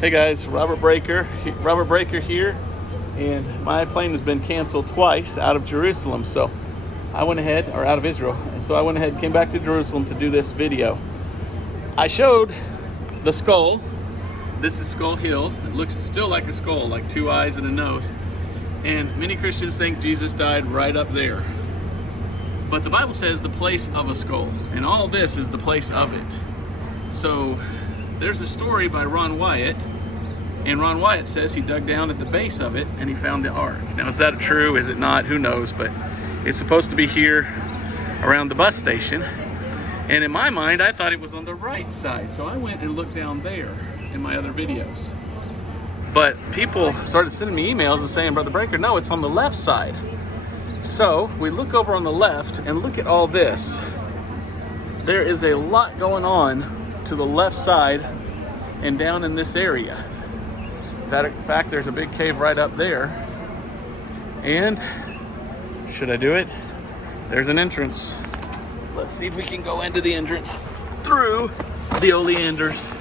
Hey guys, Robert Breaker here, and my plane has been canceled twice out of Jerusalem, so I went ahead, or out of Israel, and so I went ahead and came back to Jerusalem to do this video. I showed the skull. This is Skull Hill. It looks still like a skull, like two eyes and a nose, and many Christians think Jesus died right up there. But the Bible says the place of a skull, and all this is the place of it. So there's a story by Wyatt, and Wyatt says he dug down at the base of it and he found the ark. Now, is that true? Is it not? Who knows? But it's supposed to be here around the bus station. And in my mind, I thought it was on the right side. So I went and looked down there in my other videos. But people started sending me emails and saying, Brother Breaker, no, it's on the left side. So we look over on the left and look at all this. There is a lot going on to the left side and down in this area. In fact, there's a big cave right up there. And should I do it? There's an entrance. Let's see if we can go into the entrance through the oleanders.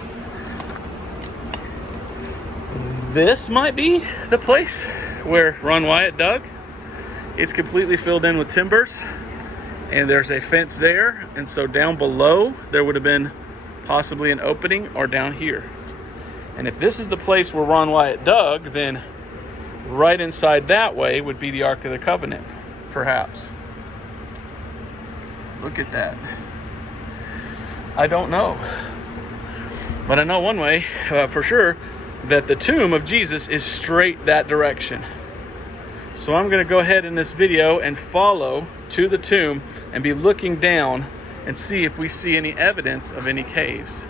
This might be the place where Wyatt dug. It's completely filled in with timbers, and there's a fence there, and so down below there would have been possibly an opening, or down here. And if this is the place where Wyatt dug, then right inside that way would be the Ark of the Covenant, perhaps. Look at that. I don't know. But I know one way for sure, that the tomb of Jesus is straight that direction. So I'm going to go ahead in this video and follow to the tomb and be looking down and see if we see any evidence of any caves.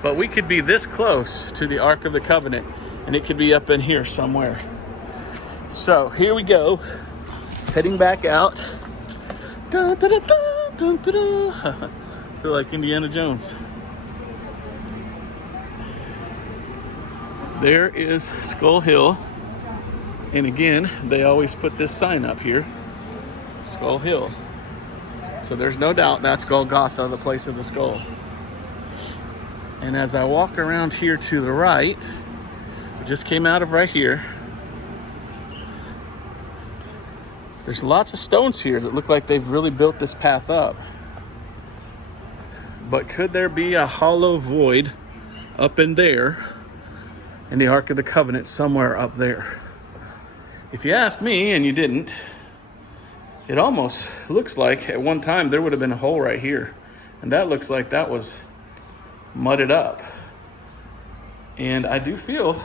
But we could be this close to the Ark of the Covenant, and it could be up in here somewhere. So here we go, heading back out. Dun, dun, dun, dun, dun, dun, dun. I feel like Indiana Jones. There is Skull Hill. And again, they always put this sign up here, Skull Hill. So there's no doubt that's Golgotha, the place of the skull. And as I walk around here to the right, we just came out of right here, there's lots of stones here that look like they've really built this path up. But could there be a hollow void up in there in the Ark of the Covenant somewhere up there? If you ask me, and you didn't, it almost looks like at one time there would have been a hole right here. And that looks like that was mudded up. And I do feel,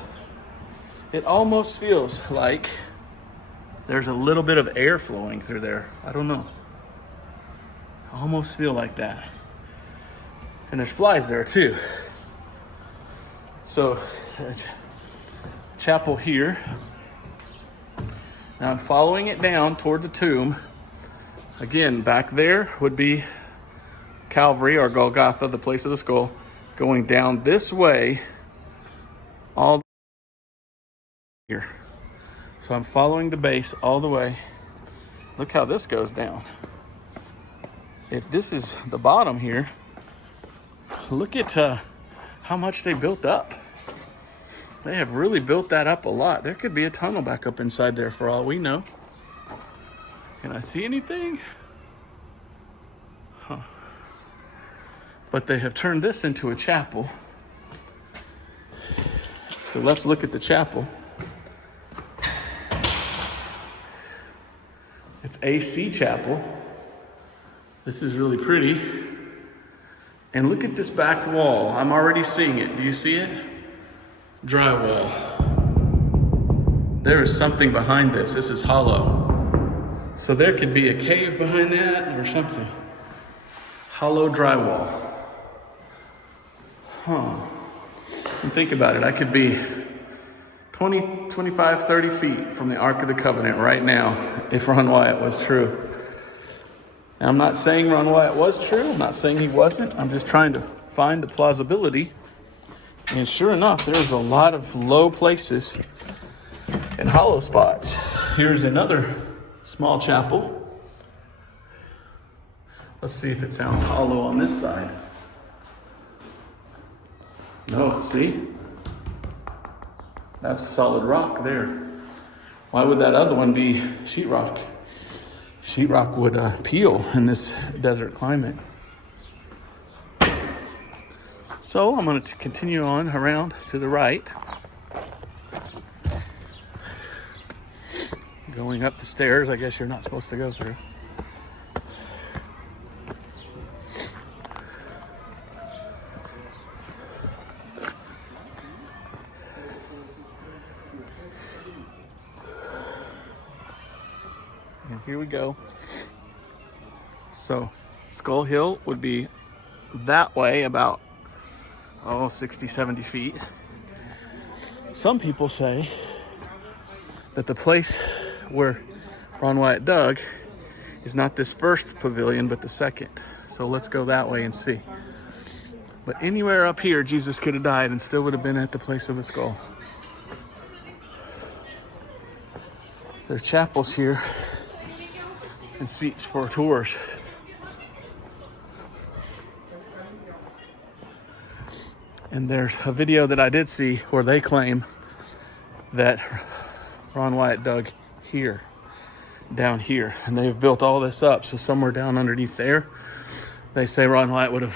it almost feels like there's a little bit of air flowing through there. I don't know. I almost feel like that. And there's flies there too. So, chapel here. Now I'm following it down toward the tomb. Again, back there would be Calvary, or Golgotha, the place of the skull, going down this way, all here. So I'm following the base all the way. Look how this goes down. If this is the bottom here, look at how much they built up. They have really built that up a lot. There could be a tunnel back up inside there for all we know. Can I see anything? Huh. But they have turned this into a chapel. So let's look at the chapel. It's AC chapel. This is really pretty. And look at this back wall. I'm already seeing it. Do you see it? Drywall. There is something behind this. This is hollow. So there could be a cave behind that or something. Hollow drywall. Huh. And think about it. I could be 20, 25, 30 feet from the Ark of the Covenant right now if Wyatt was true. Now, I'm not saying Wyatt was true. I'm not saying he wasn't. I'm just trying to find the plausibility. And sure enough, there's a lot of low places and hollow spots. Here's another small chapel. Let's see if it sounds hollow on this side. No, see? That's solid rock there. Why would that other one be sheetrock? Sheetrock would peel in this desert climate. So I'm going to continue on around to the right. Going up the stairs, I guess you're not supposed to go through. And here we go. So Skull Hill would be that way about 60, 70 feet. Some people say that the place where Ron Wyatt dug is not this first pavilion, but the second. So let's go that way and see. But anywhere up here, Jesus could have died and still would have been at the place of the skull. There are chapels here and seats for tours. And there's a video that I did see where they claim that Ron Wyatt dug here, down here, and they've built all this up. So somewhere down underneath there, they say Ron Wyatt would have.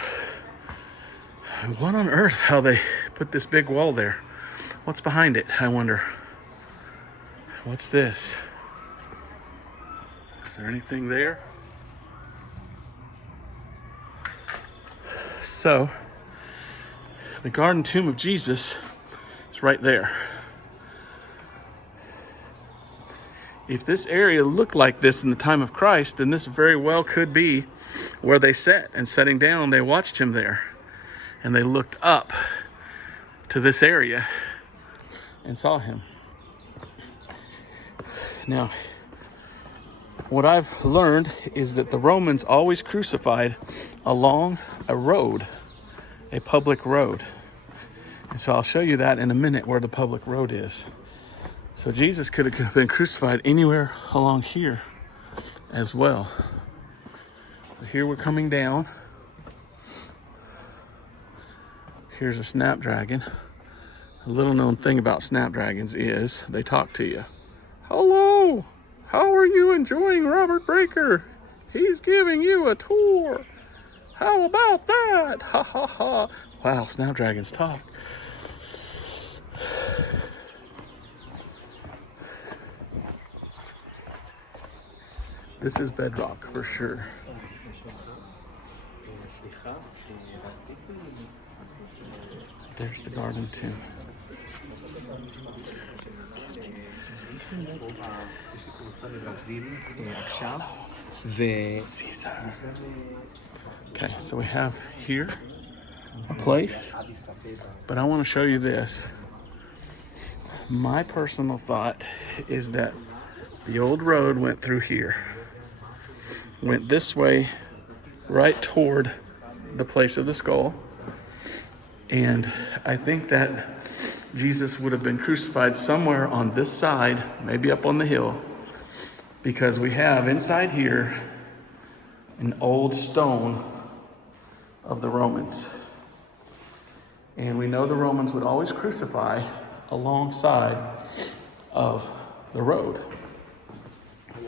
What on earth? How they put this big wall there? What's behind it? I wonder. What's this? Is there anything there? So, the garden tomb of Jesus is right there. If this area looked like this in the time of Christ, then this very well could be where they sat, and sitting down, they watched him there. And they looked up to this area and saw him. Now, what I've learned is that the Romans always crucified along a road, a public road. And so I'll show you that in a minute where the public road is. So Jesus could have been crucified anywhere along here as well. But here we're coming down. Here's a snapdragon. A little known thing about snapdragons is they talk to you. Hello, how are you enjoying Robert Breaker? He's giving you a tour. How about that? Ha ha ha. Wow, snapdragons talk. This is bedrock for sure. There's the garden tomb. Caesar. Okay, so we have here a place, but I want to show you this. My personal thought is that the old road went through here, went this way, right toward the place of the skull. And I think that Jesus would have been crucified somewhere on this side, maybe up on the hill, because we have inside here an old stone of the Romans. And we know the Romans would always crucify alongside of the road.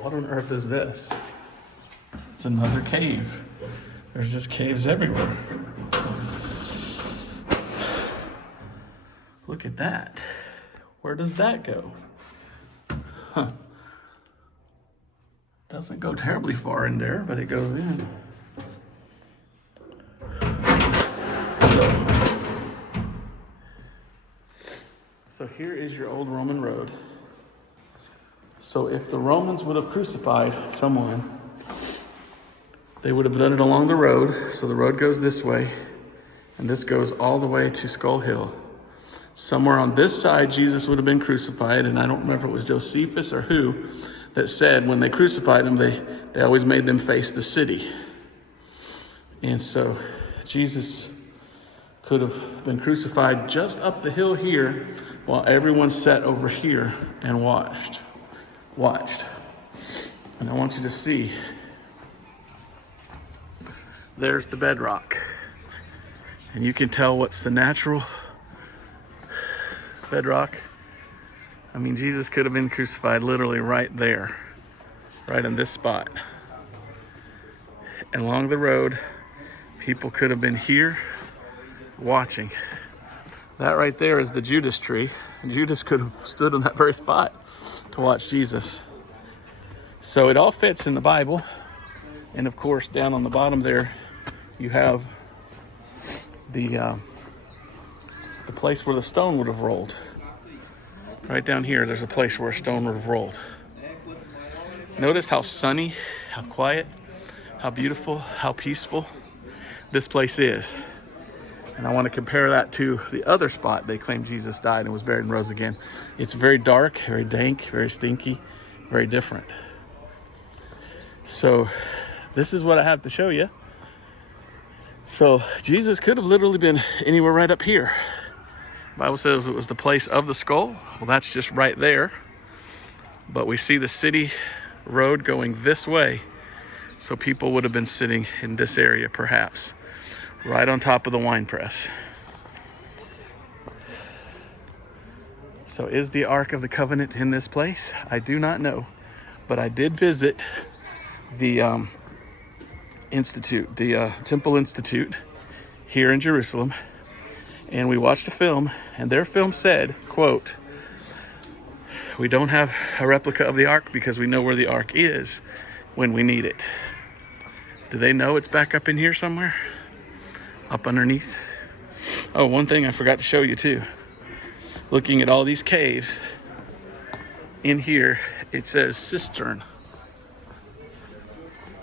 What on earth is this? It's another cave. There's just caves everywhere. Look at that. Where does that go? Huh. Doesn't go terribly far in there, but it goes in. So here is your old Roman road. So if the Romans would have crucified someone, they would have done it along the road. So the road goes this way, and this goes all the way to Skull Hill. Somewhere on this side, Jesus would have been crucified, and I don't remember if it was Josephus or who that said when they crucified him, they always made them face the city. And so Jesus could have been crucified just up the hill here while everyone sat over here and watched. And I want you to see, there's the bedrock. And you can tell what's the natural bedrock I mean, Jesus could have been crucified literally right there, right in this spot. And along the road, people could have been here watching. That right there is the Judas tree. And Judas could have stood on that very spot to watch Jesus. So it all fits in the Bible. And of course, down on the bottom there, you have the place where the stone would have rolled. Right down here, there's a place where a stone would have rolled. Notice how sunny, how quiet, how beautiful, how peaceful this place is. And I want to compare that to the other spot they claim Jesus died and was buried and rose again. It's very dark, very dank, very stinky, very different. So this is what I have to show you. So Jesus could have literally been anywhere right up here. The Bible says it was the place of the skull. Well, that's just right there. But we see the city road going this way. So people would have been sitting in this area perhaps, right on top of the wine press. So is the Ark of the Covenant in this place? I do not know. But I did visit the Institute, the Temple Institute here in Jerusalem. And we watched a film, and their film said, quote, "We don't have a replica of the Ark because we know where the Ark is when we need it." Do they know it's back up in here somewhere? Up underneath? Oh, one thing I forgot to show you too. Looking at all these caves, in here it says cistern.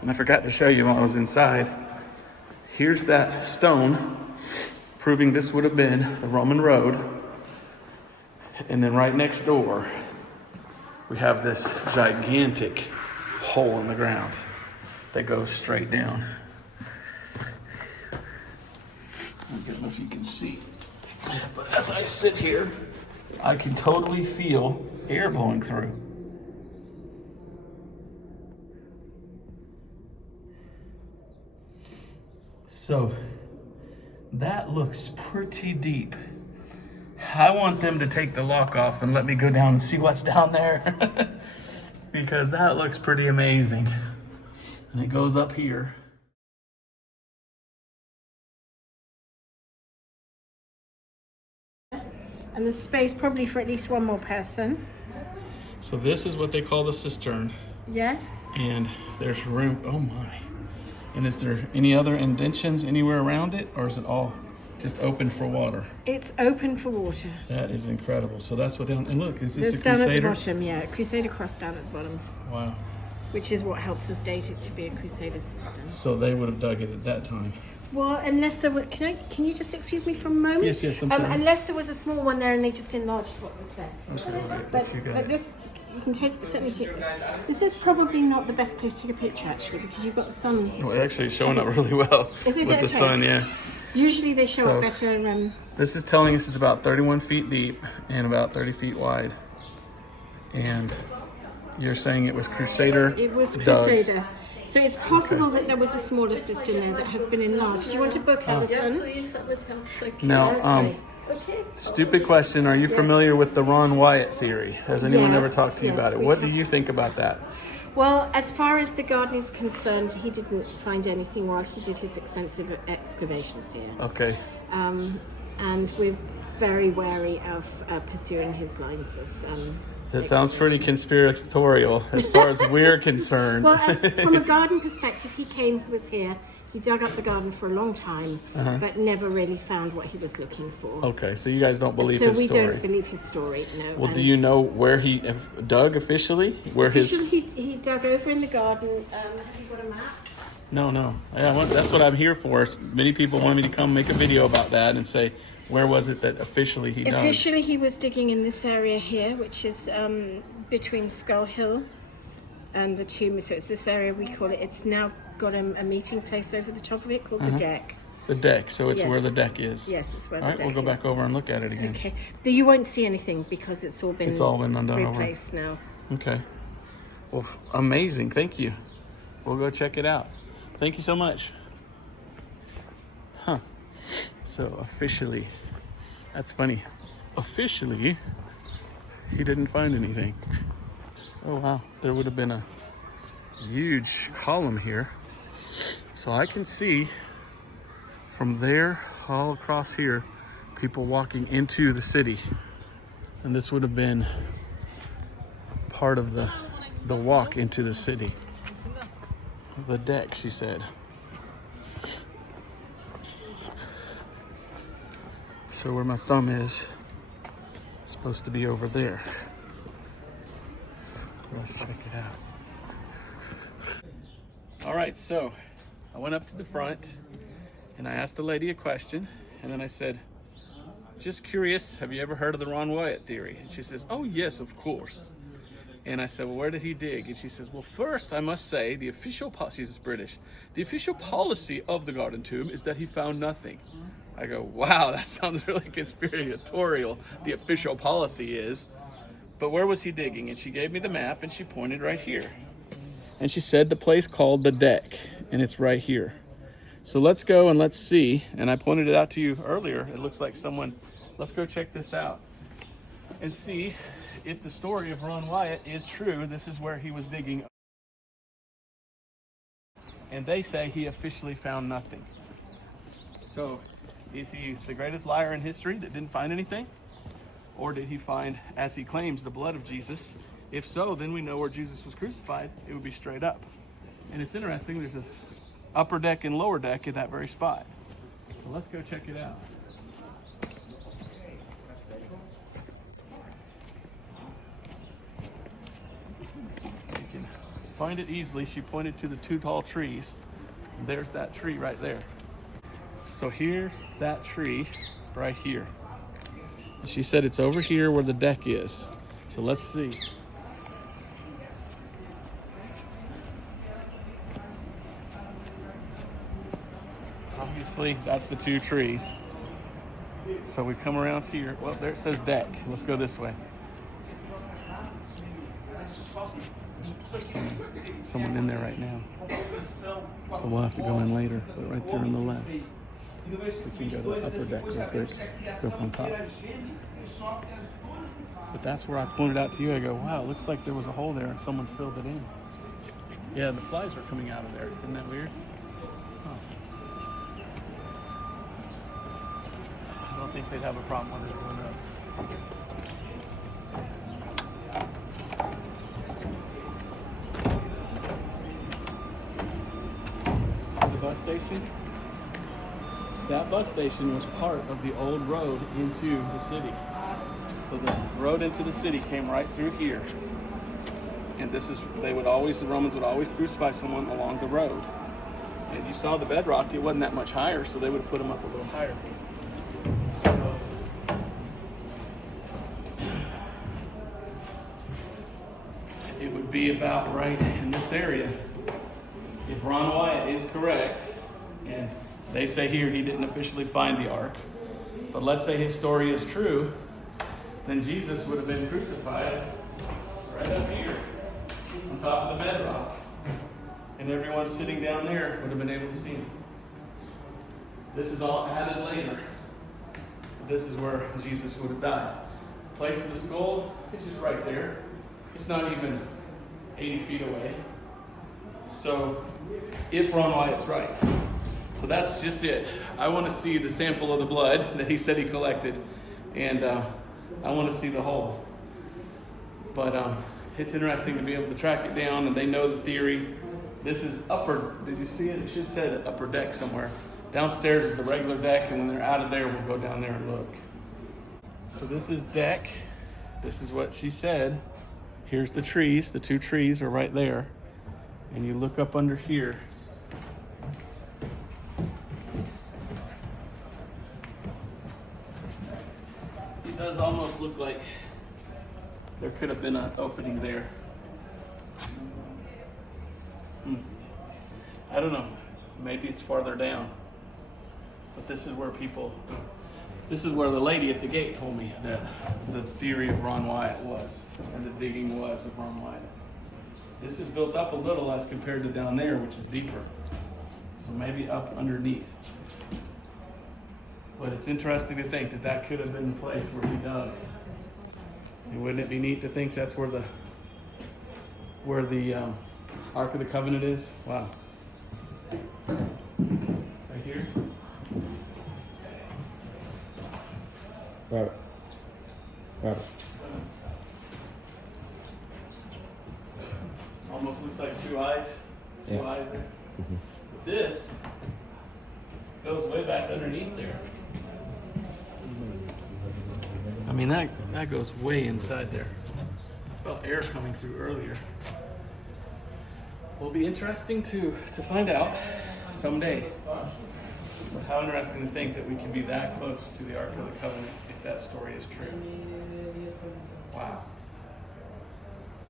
And I forgot to show you when I was inside. Here's that stone, proving this would have been the Roman road. And then right next door, we have this gigantic hole in the ground that goes straight down. I don't know if you can see, but as I sit here, I can totally feel air blowing through. So that looks pretty deep. I want them to take the lock off and let me go down and see what's down there because that looks pretty amazing. And it goes up here. And there's space probably for at least one more person. So this is what they call the cistern. Yes. And there's room, oh my. And is there any other indentions anywhere around it, or is it all just open for water? It's open for water. That is incredible. So that's what down, and look, is this It's a down Crusader? at the bottom, yeah. A Crusader cross down at the bottom. Wow. Which is what helps us date it to be a Crusader system. So they would have dug it at that time. Well, unless there were, can you just excuse me for a moment? Yes, I'm sorry. Unless there was a small one there and they just enlarged what was there. So. Okay, right, But this, you can certainly take. This is probably not the best place to take a picture actually because you've got the sun. Well, actually, it's showing up really well Is it with the okay? sun, yeah. Usually they show up better. This is telling us it's about 31 feet deep and about 30 feet wide. And you're saying it was Crusader? It was dug. Crusader. So it's possible that there was a smaller cistern there that has been enlarged. Do you want to book, Alison? Please, that would help. Thank you. Now, Okay. stupid question. Are you familiar with the Ron Wyatt theory? Has anyone ever Yes, talked to you yes, about it? we What do have. you think about that? Well, as far as the garden is concerned, he didn't find anything while he did his extensive excavations here. Okay. And we're very wary of pursuing his lines of. That sounds pretty conspiratorial as far as we're concerned. Well, from a garden perspective, he was here. He dug up the garden for a long time, but never really found what he was looking for. Okay, so you guys don't believe So his we story. don't believe his story, no. Well, And do you know where he dug officially? Where officially, he dug over in the garden. Have you got a map? No. Yeah, that's what I'm here for. Many people wanted me to come make a video about that and say, where was it that officially he dug? Officially, he was digging in this area here, which is between Skull Hill and the tomb. So it's this area we call it. It's now got a meeting place over the top of it called the deck. The deck. So it's Yes. where the deck is. Yes, it's where All the right, deck we'll go is. back over and look at it again. Okay, but you won't see anything because it's all been done over. replaced now. Okay. Well, amazing. Thank you. We'll go check it out. Thank you so much. Huh. So officially, that's funny. Officially, he didn't find anything. Oh wow, there would have been a huge column here. So I can see from there all across here, people walking into the city. And this would have been part of the walk into the city. The deck, she said. So where my thumb is, it's supposed to be over there. Let's check it out. All right, so I went up to the front and I asked the lady a question, and then I said, just curious, have you ever heard of the Ron Wyatt theory? And she says, oh yes, of course. And I said, well, where did he dig? And she says, well, first I must say the official policy, she's British, the official policy of the Garden Tomb is that he found nothing. I go, wow, that sounds really conspiratorial. The official policy is, but where was he digging? And she gave me the map and she pointed right here. And she said the place called the Deck, and it's right here. So let's go and let's see. And I pointed it out to you earlier. It looks like someone, let's go check this out and see if the story of Ron Wyatt is true. This is where he was digging. And they say he officially found nothing. So is he the greatest liar in history that didn't find anything? Or did he find, as he claims, the blood of Jesus? If so, then we know where Jesus was crucified. It would be straight up. And it's interesting, there's an upper deck and lower deck in that very spot. So let's go check it out. You can find it easily. She pointed to the two tall trees. And there's that tree right there. So here's that tree right here. And she said it's over here where the deck is. So let's see. Obviously, that's the two trees. So we come around here. Well, there it says deck. Let's go this way. There's someone in there right now. So we'll have to go in later. But right there on the left. We can go to the upper deck real quick. Go up on top. But that's where I pointed out to you. I go, wow, it looks like there was a hole there and someone filled it in. Yeah, the flies were coming out of there. Isn't that weird? I don't think they'd have a problem with it going up. The bus station? That bus station was part of the old road into the city. So the road into the city came right through here. And this is, the Romans would always crucify someone along the road. And you saw the bedrock, it wasn't that much higher, so they would have put them up a little higher. So, it would be about right in this area. If Ron Wyatt is correct, and they say here he didn't officially find the ark, but let's say his story is true, then Jesus would have been crucified right up here on top of the bedrock. And everyone sitting down there would have been able to see him. This is all added later. This is where Jesus would have died. The place of the skull is just right there. It's not even 80 feet away. So if Ron Wyatt's right. So that's just it. I want to see the sample of the blood that he said he collected. And I want to see the hole. But it's interesting to be able to track it down, and they know the theory. This is upper, did you see it? It should say the upper deck somewhere. Downstairs is the regular deck, and when they're out of there, we'll go down there and look. So this is deck. This is what she said. Here's the trees. The two trees are right there. And you look up under here. It does almost look like there could have been an opening there. I don't know. Maybe it's farther down. But this is where the lady at the gate told me that the theory of Ron Wyatt was, and the digging was of Ron Wyatt. This is built up a little as compared to down there, which is deeper. So maybe up underneath. But it's interesting to think that that could have been the place where he dug. And wouldn't it be neat to think that's where the Ark of the Covenant is? Wow. Right here. Robert. Almost looks like two eyes. Two Yeah. eyes there. But this goes way back underneath there. I mean, that goes way inside there. I felt air coming through earlier. Will be interesting to find out someday. But how interesting to think that we can be that close to the Ark of the Covenant if that story is true. Wow.